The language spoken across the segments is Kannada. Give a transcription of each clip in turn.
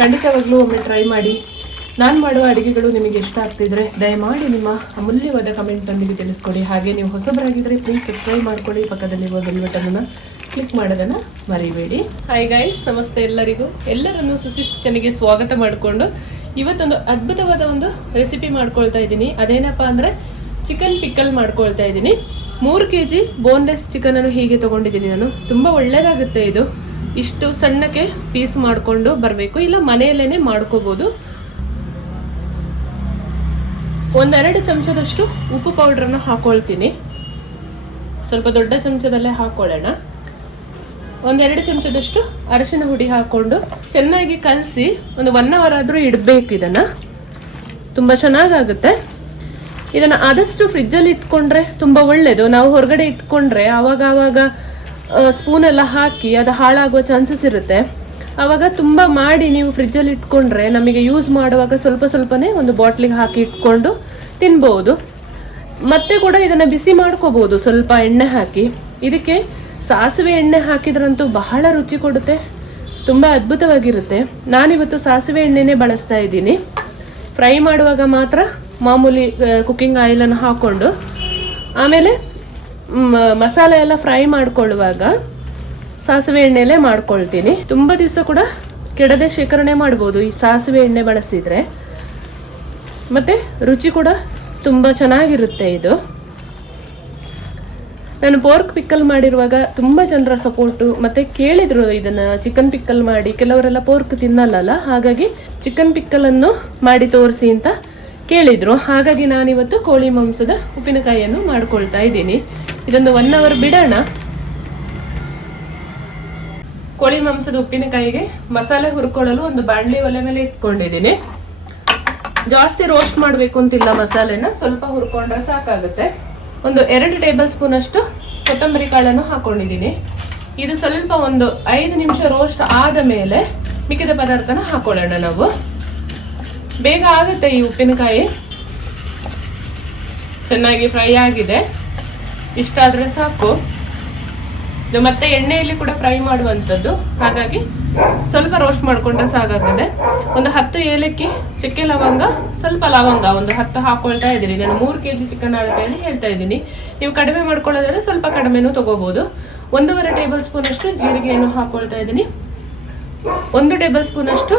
ಖಂಡಿತವಾಗ್ಲೂ ಒಮ್ಮೆ ಟ್ರೈ ಮಾಡಿ. ನಾನು ಮಾಡುವ ಅಡುಗೆಗಳು ನಿಮಗೆ ಇಷ್ಟ ಆಗ್ತಿದ್ರೆ ದಯಮಾಡಿ ನಿಮ್ಮ ಅಮೂಲ್ಯವಾದ ಕಮೆಂಟ್ನೊಂದಿಗೆ ತಿಳಿಸ್ಕೊಡಿ. ಹಾಗೆ ನೀವು ಹೊಸಬರಾಗಿದ್ದರೆ ಪ್ಲೀಸ್ ಸಬ್ಸ್ಕ್ರೈಬ್ ಮಾಡ್ಕೊಳ್ಳಿ, ಪಕ್ಕದಲ್ಲಿರುವ ಬೆಲ್ ಬಟನನ್ನು ಕ್ಲಿಕ್ ಮಾಡೋದನ್ನು ಮರಿಬೇಡಿ. ಹಾಯ್ ಗೈಸ್, ನಮಸ್ತೆ ಎಲ್ಲರಿಗೂ. ಎಲ್ಲರನ್ನು ಸುಸಿಸ್ ಕಿಚನ್ಗೆ ಸ್ವಾಗತ ಮಾಡಿಕೊಂಡು ಇವತ್ತೊಂದು ಅದ್ಭುತವಾದ ಒಂದು ರೆಸಿಪಿ ಮಾಡ್ಕೊಳ್ತಾ ಇದ್ದೀನಿ. ಅದೇನಪ್ಪ ಅಂದರೆ ಚಿಕನ್ ಪಿಕ್ಕಲ್ ಮಾಡ್ಕೊಳ್ತಾ ಇದ್ದೀನಿ. 3 kg ಬೋನ್ಲೆಸ್ ಚಿಕನನ್ನು ಹೀಗೆ ತೊಗೊಂಡಿದ್ದೀನಿ ನಾನು. ತುಂಬ ಒಳ್ಳೆಯದಾಗುತ್ತೆ ಇದು. ಇಷ್ಟು ಸಣ್ಣಕ್ಕೆ ಪೀಸ್ ಮಾಡಿಕೊಂಡು ಬರಬೇಕು, ಇಲ್ಲ ಮನೆಯಲ್ಲೇ ಮಾಡ್ಕೋಬೋದು. 1-2 ಚಮಚದಷ್ಟು ಉಪ್ಪು ಪೌಡ್ರನ್ನು ಹಾಕೊಳ್ತೀನಿ. ಸ್ವಲ್ಪ ದೊಡ್ಡ ಚಮಚದಲ್ಲೇ ಹಾಕೊಳ್ಳೋಣ. 1-2 ಚಮಚದಷ್ಟು ಅರಿಶಿನ ಹುಡಿ ಹಾಕ್ಕೊಂಡು ಚೆನ್ನಾಗಿ ಕಲಸಿ ಒಂದು 1 hour ಆದರೂ ಇಡಬೇಕು. ಇದನ್ನು ತುಂಬ ಚೆನ್ನಾಗಾಗುತ್ತೆ. ಇದನ್ನು ಆದಷ್ಟು ಫ್ರಿಜ್ಜಲ್ಲಿ ಇಟ್ಕೊಂಡ್ರೆ ತುಂಬ ಒಳ್ಳೆಯದು. ನಾವು ಹೊರಗಡೆ ಇಟ್ಕೊಂಡ್ರೆ ಆವಾಗ ಸ್ಪೂನೆಲ್ಲ ಹಾಕಿ ಅದು ಹಾಳಾಗುವ ಚಾನ್ಸಸ್ ಇರುತ್ತೆ. ಆವಾಗ ತುಂಬ ಮಾಡಿ ನೀವು ಫ್ರಿಜ್ಜಲ್ಲಿ ಇಟ್ಕೊಂಡ್ರೆ ನಮಗೆ ಯೂಸ್ ಮಾಡುವಾಗ ಸ್ವಲ್ಪನೇ ಒಂದು ಬಾಟ್ಲಿಗೆ ಹಾಕಿ ಇಟ್ಕೊಂಡು ತಿನ್ಬೋದು. ಮತ್ತೆ ಕೂಡ ಇದನ್ನು ಬಿಸಿ ಮಾಡ್ಕೋಬೋದು ಸ್ವಲ್ಪ ಎಣ್ಣೆ ಹಾಕಿ. ಇದಕ್ಕೆ ಸಾಸಿವೆ ಎಣ್ಣೆ ಹಾಕಿದ್ರಂತೂ ಬಹಳ ರುಚಿ ಕೊಡುತ್ತೆ, ತುಂಬ ಅದ್ಭುತವಾಗಿರುತ್ತೆ. ನಾನಿವತ್ತು ಸಾಸಿವೆ ಎಣ್ಣೆನೇ ಬಳಸ್ತಾ ಇದ್ದೀನಿ. ಫ್ರೈ ಮಾಡುವಾಗ ಮಾತ್ರ ಮಾಮೂಲಿ ಕುಕ್ಕಿಂಗ್ ಆಯಿಲನ್ನು ಹಾಕ್ಕೊಂಡು ಆಮೇಲೆ ಮಸಾಲೆ ಎಲ್ಲ ಫ್ರೈ ಮಾಡ್ಕೊಳ್ಳುವಾಗ ಸಾಸಿವೆ ಎಣ್ಣೆಲೇ ಮಾಡ್ಕೊಳ್ತೀನಿ. ತುಂಬ ದಿವಸ ಕೂಡ ಕೆಡದೆ ಶೇಖರಣೆ ಮಾಡ್ಬೋದು ಈ ಸಾಸಿವೆ ಎಣ್ಣೆ ಬಳಸಿದರೆ. ಮತ್ತು ರುಚಿ ಕೂಡ ತುಂಬ ಚೆನ್ನಾಗಿರುತ್ತೆ ಇದು. ನಾನು ಪೋರ್ಕ್ ಪಿಕ್ಕಲ್ ಮಾಡಿರುವಾಗ ತುಂಬ ಜನರ ಸಪೋರ್ಟು ಮತ್ತು ಕೇಳಿದರು ಇದನ್ನು ಚಿಕನ್ ಪಿಕ್ಕಲ್ ಮಾಡಿ. ಕೆಲವರೆಲ್ಲ ಪೋರ್ಕ್ ತಿನ್ನಲ್ಲ, ಹಾಗಾಗಿ ಚಿಕನ್ ಪಿಕ್ಕಲನ್ನು ಮಾಡಿ ತೋರಿಸಿ ಅಂತ ಕೇಳಿದರು. ಹಾಗಾಗಿ ನಾನಿವತ್ತು ಕೋಳಿ ಮಾಂಸದ ಉಪ್ಪಿನಕಾಯಿಯನ್ನು ಮಾಡ್ಕೊಳ್ತಾ ಇದ್ದೀನಿ. ಇದೊಂದು 1 hour ಬಿಡೋಣ. ಕೋಳಿ ಮಾಂಸದ ಉಪ್ಪಿನಕಾಯಿಗೆ ಮಸಾಲೆ ಹುರ್ಕೊಳ್ಳಲು ಒಂದು ಬಾಣಲಿ ಒಲೆ ಮೇಲೆ ಇಟ್ಕೊಂಡಿದ್ದೀನಿ. ಜಾಸ್ತಿ ರೋಸ್ಟ್ ಮಾಡಬೇಕು ಅಂತಿಲ್ಲ, ಮಸಾಲೆನ ಸ್ವಲ್ಪ ಹುರ್ಕೊಂಡ್ರೆ ಸಾಕಾಗುತ್ತೆ. ಒಂದು 2 ಟೇಬಲ್ ಸ್ಪೂನ್ ಅಷ್ಟು ಕೊತ್ತಂಬರಿ ಕಾಳನ್ನು ಹಾಕೊಂಡಿದ್ದೀನಿ. ಇದು ಸ್ವಲ್ಪ ಒಂದು 5 ನಿಮಿಷ ರೋಸ್ಟ್ ಆದ ಮೇಲೆ ಮಿಕ್ಕಿದ ಪದಾರ್ಥನ ಹಾಕೊಳ್ಳೋಣ ನಾವು. ಬೇಗ ಆಗುತ್ತೆ ಈ ಉಪ್ಪಿನಕಾಯಿ. ಚೆನ್ನಾಗಿ ಫ್ರೈ ಆಗಿದೆ, ಇಷ್ಟ ಆದರೆ ಸಾಕು. ಇದು ಮತ್ತೆ ಎಣ್ಣೆಯಲ್ಲಿ ಕೂಡ ಫ್ರೈ ಮಾಡುವಂಥದ್ದು, ಹಾಗಾಗಿ ಸ್ವಲ್ಪ ರೋಸ್ಟ್ ಮಾಡಿಕೊಂಡ್ರೆ ಸಾಕಾಗುತ್ತೆ. ಒಂದು 10 ಏಲಕ್ಕಿ, ಚಕ್ಕೆ ಲವಂಗ, ಸ್ವಲ್ಪ ಲವಂಗ ಒಂದು 10 ಹಾಕೊಳ್ತಾ ಇದ್ದೀನಿ. ನಾನು 3 kg ಚಿಕನ್ ಅಳತೆಯಲ್ಲಿ ಹೇಳ್ತಾ ಇದ್ದೀನಿ. ನೀವು ಕಡಿಮೆ ಮಾಡ್ಕೊಳ್ಳೋದಾದ್ರೆ ಸ್ವಲ್ಪ ಕಡಿಮೆನೂ ತಗೋಬಹುದು. 1.5 ಟೇಬಲ್ ಸ್ಪೂನ್ ಅಷ್ಟು ಜೀರಿಗೆಯನ್ನು ಹಾಕೊಳ್ತಾ ಇದ್ದೀನಿ. 1 ಟೇಬಲ್ ಸ್ಪೂನ್ ಅಷ್ಟು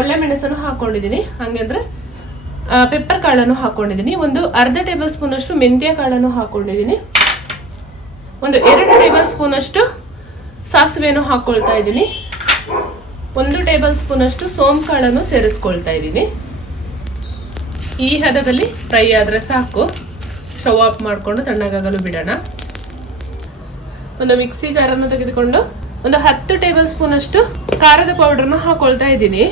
ಒಳ್ಳೆ ಮೆಣಸನ್ನು ಹಾಕೊಂಡಿದ್ದೀನಿ. ಹಾಗಂದ್ರೆ ಪೆಪ್ಪರ್ ಕಾಳನ್ನು ಹಾಕೊಂಡಿದ್ದೀನಿ. ಒಂದು 1/2 ಟೇಬಲ್ ಸ್ಪೂನ್ ಅಷ್ಟು ಮೆಂತ್ಯ ಕಾಳನ್ನು ಹಾಕೊಂಡಿದ್ದೀನಿ. ಒಂದು 2 ಟೇಬಲ್ ಸ್ಪೂನ್ ಅಷ್ಟು ಸಾಸಿವೆಯನ್ನು ಹಾಕೊಳ್ತಾ ಇದ್ದೀನಿ. 1 ಟೇಬಲ್ ಸ್ಪೂನ್ ಅಷ್ಟು ಸೋಂಪು ಕಾಳನ್ನು ಸೇರಿಸ್ಕೊಳ್ತಾ ಇದ್ದೀನಿ. ಈ ಹದದಲ್ಲಿ ಫ್ರೈ ಆದರೆ ಸಾಕು. ಸ್ಟವ್ ಆಫ್ ಮಾಡಿಕೊಂಡು ತಣ್ಣಗಾಗಲು ಬಿಡೋಣ. ಒಂದು ಮಿಕ್ಸಿ ಜಾರನ್ನು ತೆಗೆದುಕೊಂಡು ಒಂದು 10 ಟೇಬಲ್ ಸ್ಪೂನ್ ಅಷ್ಟು ಖಾರದ ಪೌಡ್ರನ್ನು ಹಾಕೊಳ್ತಾ ಇದ್ದೀನಿ.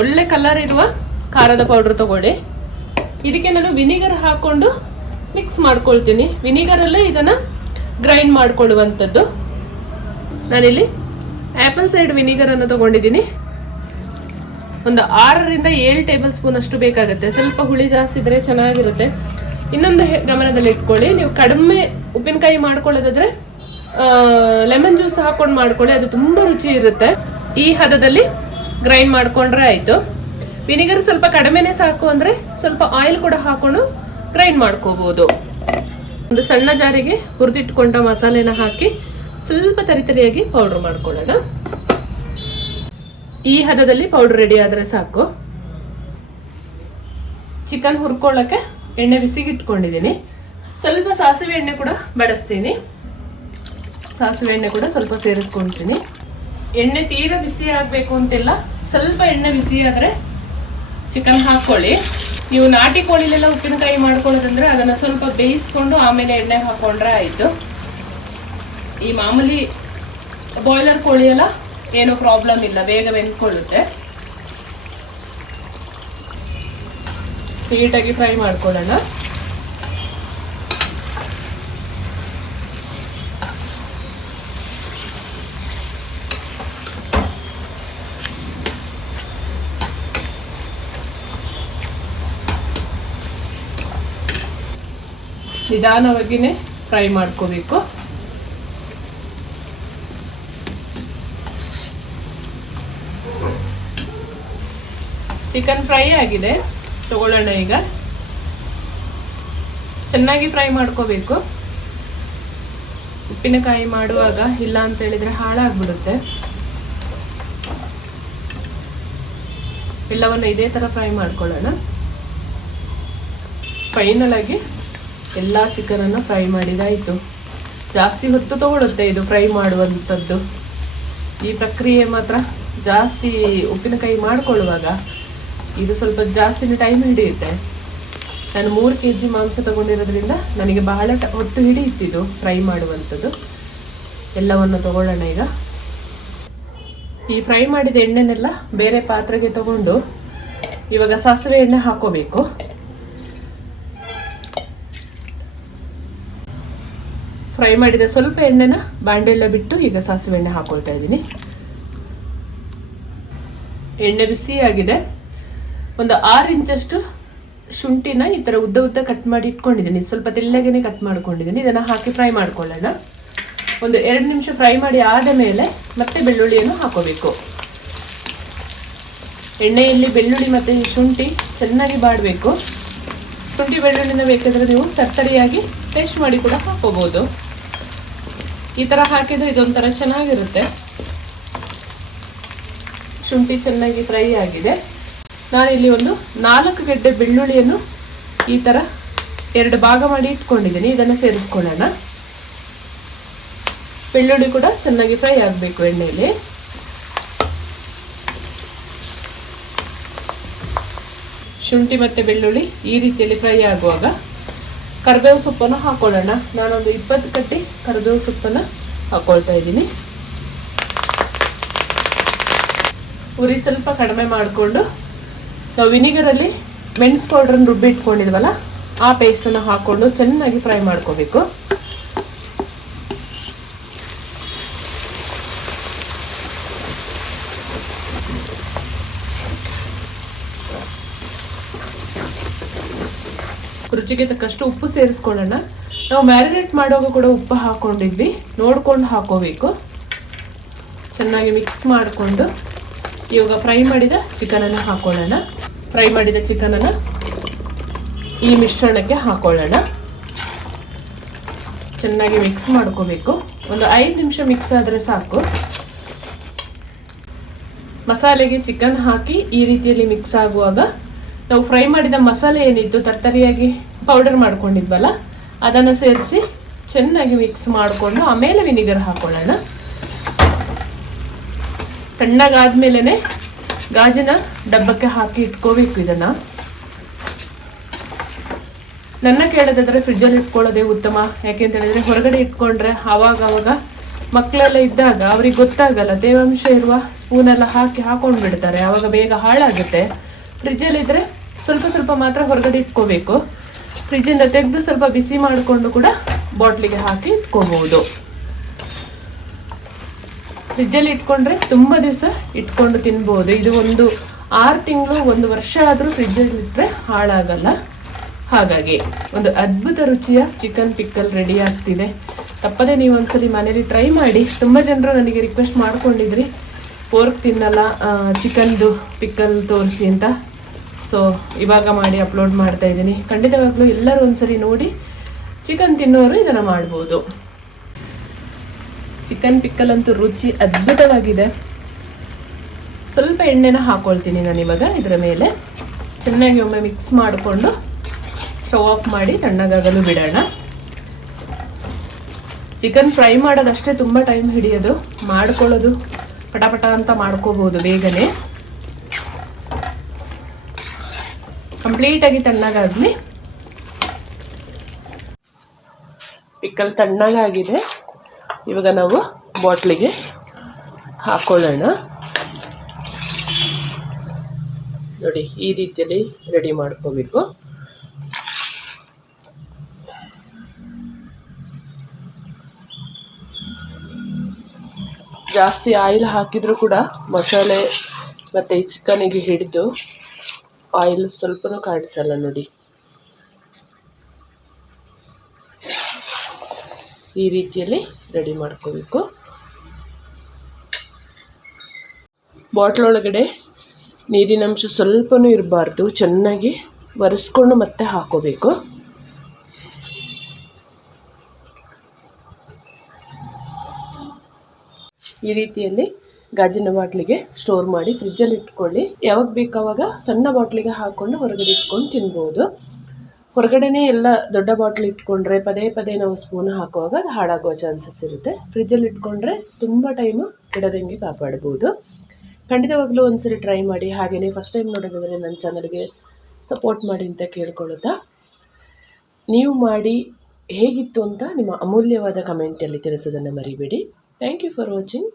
ಒಳ್ಳೆ ಕಲರ್ ಇರುವ ಖಾರದ ಪೌಡ್ರ್ ತಗೊಳ್ಳಿ. ಇದಕ್ಕೆ ನಾನು ವಿನಿಗರ್ ಹಾಕ್ಕೊಂಡು ಮಿಕ್ಸ್ ಮಾಡ್ಕೊಳ್ತೀನಿ. ವಿನಿಗರಲ್ಲೇ ಇದನ್ನು ಗ್ರೈಂಡ್ ಮಾಡಿಕೊಳ್ಳುವಂಥದ್ದು. ನಾನಿಲ್ಲಿ ಆ್ಯಪಲ್ ಸೈಡ್ ವಿನಿಗರನ್ನು ತೊಗೊಂಡಿದ್ದೀನಿ. ಒಂದು 6-7 ಟೇಬಲ್ ಸ್ಪೂನ್ ಅಷ್ಟು ಬೇಕಾಗುತ್ತೆ. ಸ್ವಲ್ಪ ಹುಳಿ ಜಾಸ್ತಿ ಇದ್ದರೆ ಚೆನ್ನಾಗಿರುತ್ತೆ. ಇನ್ನೊಂದು ಗಮನದಲ್ಲಿ ಇಟ್ಕೊಳ್ಳಿ, ನೀವು ಕಡಿಮೆ ಉಪ್ಪಿನಕಾಯಿ ಮಾಡ್ಕೊಳ್ಳೋದಾದ್ರೆ ಲೆಮನ್ ಜ್ಯೂಸ್ ಹಾಕೊಂಡು ಮಾಡ್ಕೊಳ್ಳಿ, ಅದು ತುಂಬ ರುಚಿ ಇರುತ್ತೆ. ಈ ಹದದಲ್ಲಿ ಗ್ರೈಂಡ್ ಮಾಡಿಕೊಂಡ್ರೆ ಆಯಿತು. ವಿನಿಗರ್ ಸ್ವಲ್ಪ ಕಡಿಮೆನೇ ಸಾಕು ಅಂದರೆ ಸ್ವಲ್ಪ ಆಯಿಲ್ ಕೂಡ ಹಾಕೊಂಡು ಗ್ರೈಂಡ್ ಮಾಡ್ಕೋಬೋದು. ಒಂದು ಸಣ್ಣ ಜಾರಿಗೆ ಹುರಿದಿಟ್ಕೊಂಡ ಮಸಾಲೆನ ಹಾಕಿ ಸ್ವಲ್ಪ ತರಿತರಿಯಾಗಿ ಪೌಡ್ರ್ ಮಾಡ್ಕೊಳ್ಳೋಣ. ಈ ಹದದಲ್ಲಿ ಪೌಡ್ರ್ ರೆಡಿ ಆದರೆ ಸಾಕು. ಚಿಕನ್ ಹುರ್ಕೊಳ್ಳೋಕ್ಕೆ ಎಣ್ಣೆ ಬಿಸಿಗೆ ಇಟ್ಕೊಂಡಿದ್ದೀನಿ. ಸ್ವಲ್ಪ ಸಾಸಿವೆ ಎಣ್ಣೆ ಕೂಡ ಬಳಸ್ತೀನಿ. ಸಾಸಿವೆ ಎಣ್ಣೆ ಕೂಡ ಸ್ವಲ್ಪ ಸೇರಿಸ್ಕೊಳ್ತೀನಿ. ಎಣ್ಣೆ ತೀರಾ ಬಿಸಿ ಆಗಬೇಕು ಅಂತಿಲ್ಲ, ಸ್ವಲ್ಪ ಎಣ್ಣೆ ಬಿಸಿ ಆದರೆ ಚಿಕನ್ ಹಾಕ್ಕೊಳ್ಳಿ. ನೀವು ನಾಟಿ ಕೋಳಿಲೆಲ್ಲ ಉಪ್ಪಿನಕಾಯಿ ಮಾಡ್ಕೊಳ್ಳೋದಂದ್ರೆ ಅದನ್ನು ಸ್ವಲ್ಪ ಬೇಯಿಸ್ಕೊಂಡು ಆಮೇಲೆ ಎಣ್ಣೆ ಹಾಕ್ಕೊಂಡ್ರೆ ಆಯಿತು. ಈ ಮಾಮೂಲಿ ಬಾಯ್ಲರ್ ಕೋಳಿ ಎಲ್ಲ ಏನೂ ಪ್ರಾಬ್ಲಮ್ ಇಲ್ಲ, ಬೇಗ ಬೆಂದ್ಕೊಳ್ಳುತ್ತೆ. ನೀಟಾಗಿ ಫ್ರೈ ಮಾಡ್ಕೊಳ್ಳೋಣ. ನಿಧಾನವಾಗಿಯೇ ಫ್ರೈ ಮಾಡ್ಕೋಬೇಕು. ಚಿಕನ್ ಫ್ರೈ ಆಗಿದೆ, ತಗೊಳ್ಳೋಣ ಈಗ. ಚೆನ್ನಾಗಿ ಫ್ರೈ ಮಾಡ್ಕೋಬೇಕು. ಉಪ್ಪಿನಕಾಯಿ ಮಾಡುವಾಗ ಇಲ್ಲ ಅಂತ ಹೇಳಿದ್ರೆ ಹಾಳಾಗ್ಬಿಡುತ್ತೆ. ಎಲ್ಲವನ್ನು ಇದೇ ತರ ಫ್ರೈ ಮಾಡ್ಕೊಳ್ಳೋಣ. ಫೈನಲ್ ಆಗಿ ಎಲ್ಲ ಚಿಕನ್ ಅನ್ನು ಫ್ರೈ ಮಾಡಿದಾಯಿತು. ಜಾಸ್ತಿ ಹೊತ್ತು ತಗೊಳುತ್ತೆ ಇದು ಫ್ರೈ ಮಾಡುವಂಥದ್ದು. ಈ ಪ್ರಕ್ರಿಯೆ ಮಾತ್ರ ಜಾಸ್ತಿ ಉಪ್ಪಿನಕಾಯಿ ಮಾಡ್ಕೊಳ್ಳುವಾಗ ಇದು ಸ್ವಲ್ಪ ಜಾಸ್ತಿನೇ ಟೈಮ್ ಹಿಡಿಯುತ್ತೆ. ನಾನು 3 kg ಮಾಂಸ ತಗೊಂಡಿರೋದ್ರಿಂದ ನನಗೆ ಬಹಳ ಹೊತ್ತು ಹಿಡಿಯುತ್ತಿದ್ದು ಫ್ರೈ ಮಾಡುವಂಥದ್ದು. ಎಲ್ಲವನ್ನು ತಗೊಳ್ಳೋಣ ಈಗ. ಈ ಫ್ರೈ ಮಾಡಿದ ಎಣ್ಣೆನೆಲ್ಲ ಬೇರೆ ಪಾತ್ರೆಗೆ ತಗೊಂಡು ಇವಾಗ ಸಾಸಿವೆ ಎಣ್ಣೆ ಹಾಕೋಬೇಕು. ಫ್ರೈ ಮಾಡಿದ ಸ್ವಲ್ಪ ಎಣ್ಣೆನ ಬಾಂಡೆಲ್ಲ ಬಿಟ್ಟು ಈಗ ಸಾಸಿವೆ ಎಣ್ಣೆ ಹಾಕೊಳ್ತಾ ಇದ್ದೀನಿ. ಎಣ್ಣೆ ಬಿಸಿ ಆಗಿದೆ. ಒಂದು 6 ಇಂಚಷ್ಟು ಶುಂಠಿನ ಈ ತರ ಉದ್ದ ಉದ್ದ ಕಟ್ ಮಾಡಿ ಇಟ್ಕೊಂಡಿದ್ದೀನಿ. ಸ್ವಲ್ಪ ತೆಳ್ಳಗೆನೆ ಕಟ್ ಮಾಡ್ಕೊಂಡಿದ್ದೀನಿ. ಇದನ್ನ ಹಾಕಿ ಫ್ರೈ ಮಾಡ್ಕೊಳ್ಳೋಣ. ಒಂದು 2 ನಿಮಿಷ ಫ್ರೈ ಮಾಡಿ ಆದ ಮೇಲೆ ಮತ್ತೆ ಬೆಳ್ಳುಳ್ಳಿಯನ್ನು ಹಾಕೋಬೇಕು. ಎಣ್ಣೆಯಲ್ಲಿ ಬೆಳ್ಳುಳ್ಳಿ ಮತ್ತೆ ಶುಂಠಿ ಚೆನ್ನಾಗಿ ಬಾಡಬೇಕು. ಶುಂಠಿ ಬೆಳ್ಳುಳ್ಳಿನ ಬೇಕಾದ್ರೆ ನೀವು ತರ್ತರಿಯಾಗಿ ಪೇಸ್ಟ್ ಮಾಡಿ ಕೂಡ ಹಾಕೋಬಹುದು. ಈ ತರ ಹಾಕಿದ್ರೆ ಇದೊಂಥರ ಚೆನ್ನಾಗಿರುತ್ತೆ. ಶುಂಠಿ ಚೆನ್ನಾಗಿ ಫ್ರೈ ಆಗಿದೆ. ನಾನಿಲ್ಲಿ ಒಂದು 4 ಗೆಡ್ಡೆ ಬೆಳ್ಳುಳ್ಳಿಯನ್ನು ಈ ತರ 2 ಭಾಗ ಮಾಡಿ ಇಟ್ಕೊಂಡಿದ್ದೀನಿ. ಇದನ್ನು ಸೇರಿಸ್ಕೊಳ್ಳೋಣ. ಬೆಳ್ಳುಳ್ಳಿ ಕೂಡ ಚೆನ್ನಾಗಿ ಫ್ರೈ ಆಗಬೇಕು ಎಣ್ಣೆಯಲ್ಲಿ. ಶುಂಠಿ ಮತ್ತೆ ಬೆಳ್ಳುಳ್ಳಿ ಈ ರೀತಿಯಲ್ಲಿ ಫ್ರೈ ಆಗುವಾಗ ಕರಿಬೇವು ಸೊಪ್ಪನ್ನು ಹಾಕೊಳ್ಳೋಣ. ನಾನೊಂದು 20 ಕಡ್ಡಿ ಕರಿಬೇವು ಸೊಪ್ಪನ್ನು ಹಾಕೊಳ್ತಾ ಇದ್ದೀನಿ. ಉರಿ ಸ್ವಲ್ಪ ಕಡಿಮೆ ಮಾಡಿಕೊಂಡು ನಾವು ವಿನಿಗರಲ್ಲಿ ಮೆಣಸು ಪೌಡ್ರನ್ನು ರುಬ್ಬಿ ಇಟ್ಕೊಂಡಿದ್ವಲ್ಲ ಆ ಪೇಸ್ಟನ್ನು ಹಾಕೊಂಡು ಚೆನ್ನಾಗಿ ಫ್ರೈ ಮಾಡ್ಕೋಬೇಕು. ರುಚಿಗೆ ತಕ್ಕಷ್ಟು ಉಪ್ಪು ಸೇರಿಸ್ಕೊಳ್ಳೋಣ. ನಾವು ಮ್ಯಾರಿನೇಟ್ ಮಾಡುವಾಗ ಕೂಡ ಉಪ್ಪು ಹಾಕೊಂಡಿದ್ವಿ, ನೋಡ್ಕೊಂಡು ಹಾಕೋಬೇಕು. ಚೆನ್ನಾಗಿ ಮಿಕ್ಸ್ ಮಾಡಿಕೊಂಡು ಇವಾಗ ಫ್ರೈ ಮಾಡಿದ ಚಿಕನನ್ನು ಹಾಕೊಳ್ಳೋಣ. ಫ್ರೈ ಮಾಡಿದ ಚಿಕನನ್ನು ಈ ಮಿಶ್ರಣಕ್ಕೆ ಹಾಕೊಳ್ಳೋಣ. ಚೆನ್ನಾಗಿ ಮಿಕ್ಸ್ ಮಾಡ್ಕೋಬೇಕು. ಒಂದು 5 ನಿಮಿಷ ಮಿಕ್ಸ್ ಆದರೆ ಸಾಕು. ಮಸಾಲೆಗೆ ಚಿಕನ್ ಹಾಕಿ ಈ ರೀತಿಯಲ್ಲಿ ಮಿಕ್ಸ್ ಆಗುವಾಗ ನಾವು ಫ್ರೈ ಮಾಡಿದ ಮಸಾಲೆ ಏನಿತ್ತು ತರ್ತರಿಯಾಗಿ ಪೌಡರ್ ಮಾಡ್ಕೊಂಡಿದ್ವಲ್ಲ ಅದನ್ನು ಸೇರಿಸಿ ಚೆನ್ನಾಗಿ ಮಿಕ್ಸ್ ಮಾಡಿಕೊಂಡು ಆಮೇಲೆ ವಿನಿಗರ್ ಹಾಕೊಳ್ಳೋಣ. ತಣ್ಣಗಾದ್ಮೇಲೆ ಗಾಜಿನ ಡಬ್ಬಕ್ಕೆ ಹಾಕಿ ಇಟ್ಕೋಬೇಕು. ಇದನ್ನ ನನ್ನ ಕೇಳೋದಾದ್ರೆ ಫ್ರಿಜ್ಜಲ್ಲಿ ಇಟ್ಕೊಳ್ಳೋದೇ ಉತ್ತಮ. ಯಾಕೆಂತ ಹೇಳಿದ್ರೆ ಹೊರಗಡೆ ಇಟ್ಕೊಂಡ್ರೆ ಆವಾಗ ಮಕ್ಕಳೆಲ್ಲ ಇದ್ದಾಗ ಅವ್ರಿಗೆ ಗೊತ್ತಾಗಲ್ಲ, ತೇವಾಂಶ ಇರುವ ಸ್ಪೂನೆಲ್ಲ ಹಾಕೊಂಡು ಬಿಡ್ತಾರೆ, ಆವಾಗ ಬೇಗ ಹಾಳಾಗುತ್ತೆ. ಫ್ರಿಜ್ಜಲ್ಲಿ ಇದ್ರೆ ಸ್ವಲ್ಪ ಮಾತ್ರ ಹೊರಗಡೆ ಇಟ್ಕೋಬೇಕು. ಫ್ರಿಜ್ಜಿಂದ ತೆಗೆದು ಸ್ವಲ್ಪ ಬಿಸಿ ಮಾಡಿಕೊಂಡು ಕೂಡ ಬಾಟ್ಲಿಗೆ ಹಾಕಿ ಇಟ್ಕೋಬಹುದು. ಫ್ರಿಜ್ಜಲ್ಲಿ ಇಟ್ಕೊಂಡ್ರೆ ತುಂಬ ದಿವಸ ಇಟ್ಕೊಂಡು ತಿನ್ಬೋದು. ಇದು ಒಂದು 6 ತಿಂಗಳು 1 ವರ್ಷ ಆದರೂ ಫ್ರಿಜ್ಜಲ್ಲಿ ಇಟ್ಟರೆ ಹಾಳಾಗಲ್ಲ. ಹಾಗಾಗಿ ಒಂದು ಅದ್ಭುತ ರುಚಿಯ ಚಿಕನ್ ಪಿಕ್ಕಲ್ ರೆಡಿ ಆಗ್ತಿದೆ. ತಪ್ಪದೆ ನೀವು ಒಂದ್ಸಲಿ ಮನೇಲಿ ಟ್ರೈ ಮಾಡಿ. ತುಂಬ ಜನರು ನನಗೆ ರಿಕ್ವೆಸ್ಟ್ ಮಾಡ್ಕೊಂಡಿದ್ರಿ ಪೋರ್ಕ್ ತಿನ್ನಲ್ಲ ಚಿಕನ್ದು ಪಿಕ್ಕಲ್ ತೋರಿಸಿ ಅಂತ. ಸೊ ಇವಾಗ ಮಾಡಿ ಅಪ್ಲೋಡ್ ಮಾಡ್ತಾ ಇದ್ದೀನಿ. ಖಂಡಿತವಾಗ್ಲೂ ಎಲ್ಲರೂ ಒಂದ್ಸರಿ ನೋಡಿ ಚಿಕನ್ ತಿನ್ನೋರು ಇದನ್ನು ಮಾಡ್ಬೋದು. ಚಿಕನ್ ಪಿಕ್ಕಲ್ ಅಂತೂ ರುಚಿ ಅದ್ಭುತವಾಗಿದೆ. ಸ್ವಲ್ಪ ಎಣ್ಣೆನ ಹಾಕೊಳ್ತೀನಿ ನಾನು ಇವಾಗ ಇದರ ಮೇಲೆ. ಚೆನ್ನಾಗಿ ಒಮ್ಮೆ ಮಿಕ್ಸ್ ಮಾಡಿಕೊಂಡು ಸ್ಟವ್ ಆಫ್ ಮಾಡಿ ತಣ್ಣಗಾಗಲು ಬಿಡೋಣ. ಚಿಕನ್ ಫ್ರೈ ಮಾಡೋದಷ್ಟೇ ತುಂಬ ಟೈಮ್ ಹಿಡಿಯೋದು. ಮಾಡ್ಕೊಳ್ಳೋದು ಪಟಾಪಟ ಅಂತ ಮಾಡ್ಕೋಬಹುದು ಬೇಗನೆ. ಕಂಪ್ಲೀಟಾಗಿ ತಣ್ಣಗಾಗಲಿ. ಪಿಕ್ಕಲ್ ತಣ್ಣಗಾಗಿದೆ. ಇವಾಗ ನಾವು ಬಾಟ್ಲಿಗೆ ಹಾಕೊಳ್ಳೋಣ. ನೋಡಿ ಈ ರೀತಿಯಲ್ಲಿ ರೆಡಿ ಮಾಡ್ಕೋಬೇಕು. ಜಾಸ್ತಿ ಆಯಿಲ್ ಹಾಕಿದರೂ ಕೂಡ ಮಸಾಲೆ ಮತ್ತು ಈ ಚಿಕನಿಗೆ ಹಿಡಿದು ಆಯಿಲ್ ಸ್ವಲ್ಪನೂ ಕಾಣಿಸಲ್ಲ ನೋಡಿ. ಈ ರೀತಿಯಲ್ಲಿ ರೆಡಿ ಮಾಡ್ಕೋಬೇಕು. ಬಾಟ್ಲ್ ಒಳಗಡೆ ನೀರಿನಂಶ ಸ್ವಲ್ಪನೂ ಇರಬಾರ್ದು, ಚೆನ್ನಾಗಿ ಒರೆಸ್ಕೊಂಡು ಮತ್ತೆ ಹಾಕೋಬೇಕು. ಈ ರೀತಿಯಲ್ಲಿ ಗಾಜಿನ ಬಾಟ್ಲಿಗೆ ಸ್ಟೋರ್ ಮಾಡಿ ಫ್ರಿಜ್ಜಲ್ಲಿ ಇಟ್ಕೊಳ್ಳಿ. ಯಾವಾಗ ಬೇಕಾವಾಗ ಸಣ್ಣ ಬಾಟ್ಲಿಗೆ ಹಾಕ್ಕೊಂಡು ಹೊರಗಡೆ ಇಟ್ಕೊಂಡು ತಿನ್ಬೋದು. ಹೊರಗಡೆನೇ ಎಲ್ಲ ದೊಡ್ಡ ಬಾಟ್ಲಿ ಇಟ್ಕೊಂಡ್ರೆ ಪದೇ ಪದೇ ನಾವು ಸ್ಪೂನ್ ಹಾಕುವಾಗ ಅದು ಹಾಳಾಗುವ ಚಾನ್ಸಸ್ ಇರುತ್ತೆ. ಫ್ರಿಜ್ಜಲ್ಲಿ ಇಟ್ಕೊಂಡ್ರೆ ತುಂಬ ಟೈಮು ಕೆಡದಂಗೆ ಕಾಪಾಡ್ಬೋದು. ಖಂಡಿತವಾಗ್ಲೂ ಒಂದ್ಸರಿ ಟ್ರೈ ಮಾಡಿ. ಹಾಗೆಯೇ ಫಸ್ಟ್ ಟೈಮ್ ನೋಡೋದಾದರೆ ನನ್ನ ಚಾನಲ್ಗೆ ಸಪೋರ್ಟ್ ಮಾಡಿ ಅಂತ ಕೇಳ್ಕೊಳ್ಳುತ್ತಾ, ನೀವು ಮಾಡಿ ಹೇಗಿತ್ತು ಅಂತ ನಿಮ್ಮ ಅಮೂಲ್ಯವಾದ ಕಮೆಂಟಲ್ಲಿ ತಿಳಿಸೋದನ್ನು ಮರಿಬೇಡಿ. Thank you for watching.